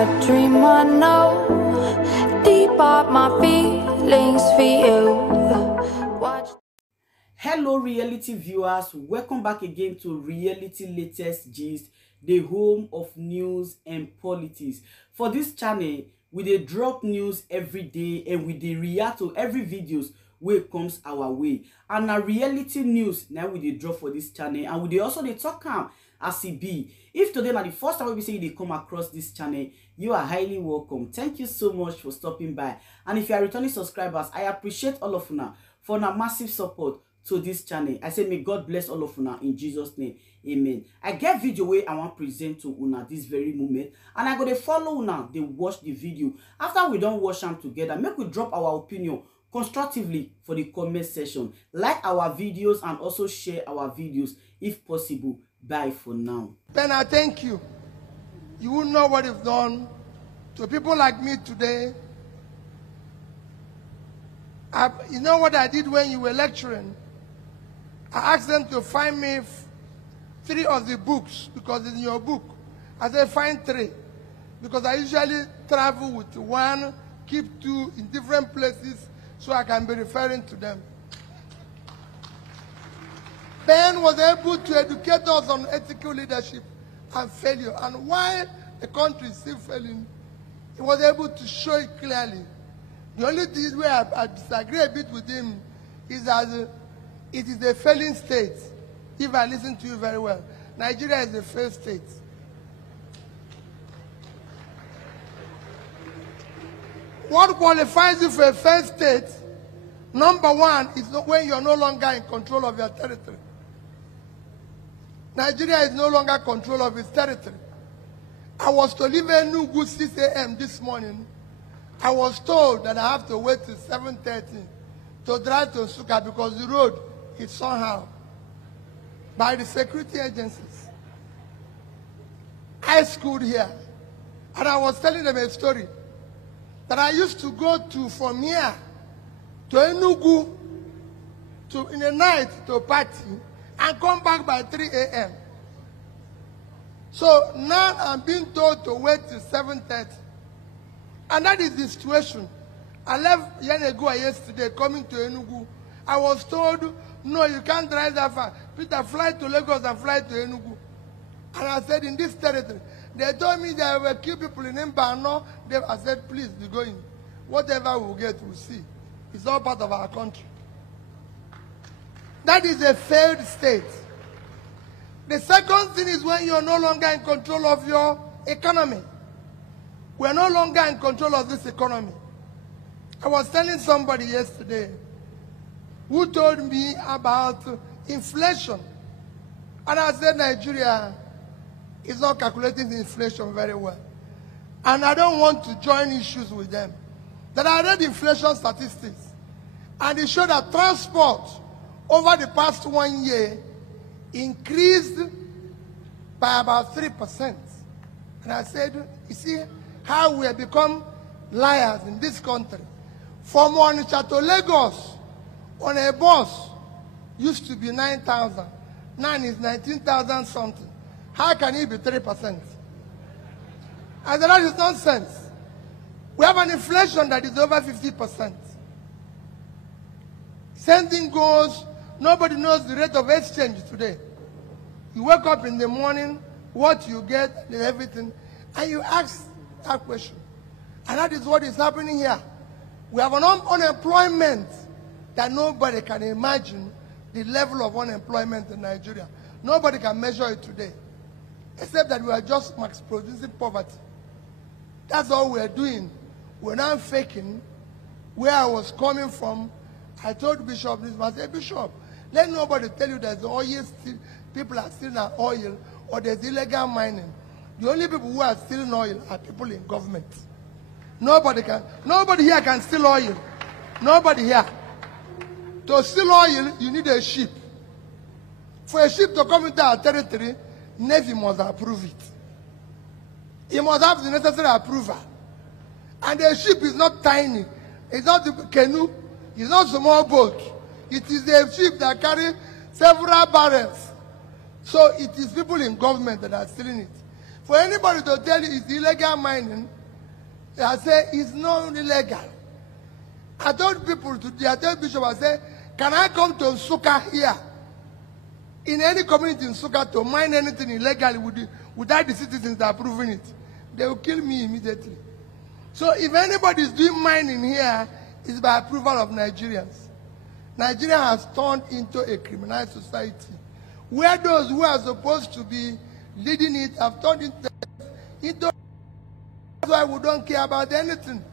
a dream I know. Deep up my feelings for you. Watch. Hello reality viewers, welcome back again to Reality Latest Gist, the home of news and politics. For this channel, we dey drop news every day and we dey react to every videos wey comes our way. And na reality news now we dey drop for this channel, and we dey also dey talk am as e be. If today na the first time we say you dey come across this channel, you are highly welcome. Thank you so much for stopping by. And if you are returning subscribers, I appreciate all of una for una massive support to this channel. I say may God bless all of una in Jesus name. Amen. I get video where I want present to una this very moment, and I go to follow una, they watch the video. After we don't watch them together, make we drop our opinion constructively for the comment section. Like our videos and also share our videos if possible. Bye for now. Ben, I thank you. You wouldn't know what you've done to people like me today. You know what I did when you were lecturing? I asked them to find me 3 of the books, because it's in your book. I said, find 3. Because I usually travel with 1, keep 2 in different places so I can be referring to them. Ben was able to educate us on ethical leadership and failure. And while the country is still failing, he was able to show it clearly. The only thing where I disagree a bit with him is that it is a failing state. If I listen to you very well, Nigeria is a failed state. What qualifies you for a failed state, number 1, is when you are no longer in control of your territory. Nigeria is no longer in control of its territory. I was to leave Enugu 6 a.m. this morning. I was told that I have to wait till 7:30 to drive to Nsukka because the road is somehow by the security agencies. I schooled here, and I was telling them a story that I used to go from here to Enugu in the night to a party and come back by 3 a.m. So now I'm being told to wait till 7:30. And that is the situation. I left Yanegua yesterday coming to Enugu. I was told, no, you can't drive that far. Peter, fly to Lagos and fly to Enugu. And I said, in this territory, they told me there were few people in Mbano. I said, please be going. Whatever we'll get, we'll see. It's all part of our country. That is a failed state. The second thing is when you're no longer in control of your economy. We're no longer in control of this economy. I was telling somebody yesterday who told me about inflation. And I said Nigeria is not calculating the inflation very well. And I don't want to join issues with them. That I read inflation statistics, and it showed that transport over the past 1 year increased by about 3%. And I said, you see how we have become liars in this country. From Onitsha to Lagos on a bus used to be 9,000. Now it's 19,000 something. How can it be 3%? I said, that is nonsense. We have an inflation that is over 50%. Same thing goes, nobody knows the rate of exchange today. You wake up in the morning, what you get, everything, and you ask that question. And that is what is happening here. We have an unemployment that nobody can imagine the level of unemployment in Nigeria. Nobody can measure it today, except that we are just max producing poverty. That's all we are doing. We're not faking where I was coming from. I told Bishop this, I said, Bishop, let nobody tell you there's oil still, people are stealing our oil, or there's illegal mining. The only people who are stealing oil are people in government. Nobody here can steal oil. Nobody here. To steal oil, you need a ship. For a ship to come into our territory, Navy must approve it. It must have the necessary approval. And the ship is not tiny. It's not a canoe. It's not a small boat. It is a ship that carries several barrels. So it is people in government that are stealing it. For anybody to tell you it's illegal mining, I say it's not illegal. I told people today, I told Bishop, I said, can I come to Nsukka here? In any community in Nsukka to mine anything illegally without the citizens approving it? They will kill me immediately. So if anybody is doing mining here, it's by approval of Nigerians. Nigeria has turned into a criminalized society, where those who are supposed to be leading it have turned into that's why we don't care about anything.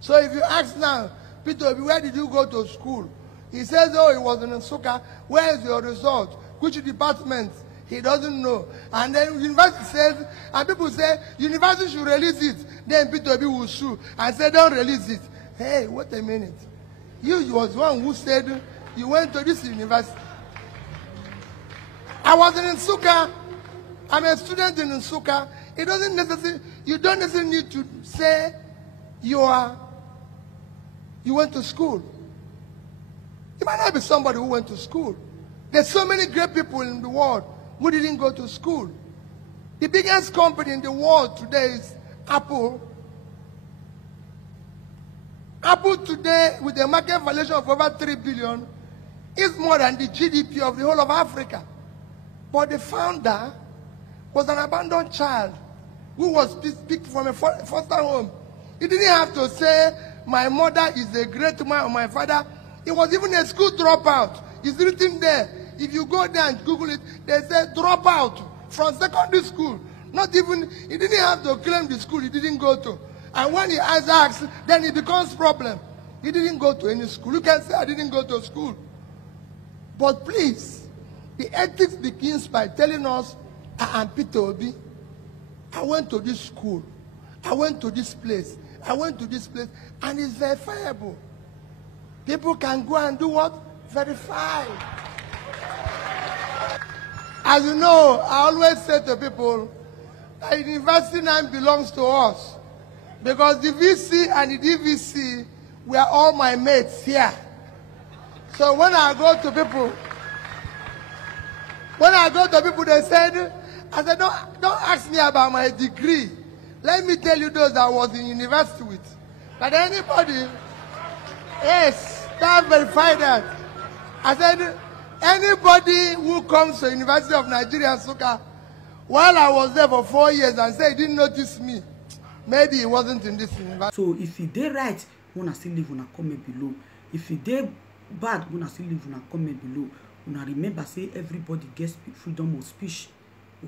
So if you ask now, Peter, where did you go to school? He says, oh, he was in Nsukka. Where is your result? Which department? He doesn't know. And then university says, and people say, university should release it. Then Peter will sue and say, don't release it. Hey, wait a minute. You was one who said you went to this university. I was in Nsukka. I'm a student in Nsukka. It doesn't necessarily, you don't necessarily need to say you went to school. You might not be somebody who went to school. There's so many great people in the world who didn't go to school. The biggest company in the world today is Apple. Apple today, with a market valuation of over 3 billion, is more than the GDP of the whole of Africa. But the founder was an abandoned child who was picked from a foster home. He didn't have to say, my mother is a great woman or my father. He was even a school dropout. It's written there. If you go there and Google it, they say dropout from secondary school. Not even, he didn't have to claim the school he didn't go to. And when he asks, then it becomes problem. He didn't go to any school. You can say, I didn't go to school. But please, the ethics begins by telling us, I am Peter Obi. I went to this school. I went to this place. I went to this place. And it's verifiable. People can go and do what? Verify. As you know, I always say to people, that university now belongs to us. Because the VC and the DVC were all my mates here. So when I go to people, they said, I said, don't ask me about my degree. Let me tell you those I was in university with. But anybody, yes, that verified that. I said, anybody who comes to University of Nigeria, Nsukka, while I was there for 4 years and say he didn't notice me, maybe he wasn't in this university. So if he did right, wanna still leave una comment below. If he did bad, wanna still leave una comment below. Una remember, say everybody gets freedom of speech.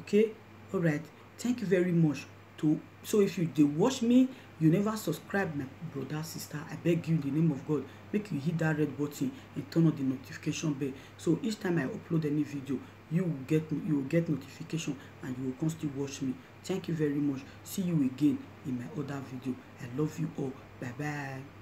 Okay, all right. Thank you very much. So if you did watch me, you never subscribe, my brother, sister, I beg you in the name of God, make you hit that red button and turn on the notification bell. So each time I upload any video, you will get notification and you will constantly watch me. Thank you very much. See you again in my other video. I love you all. Bye bye.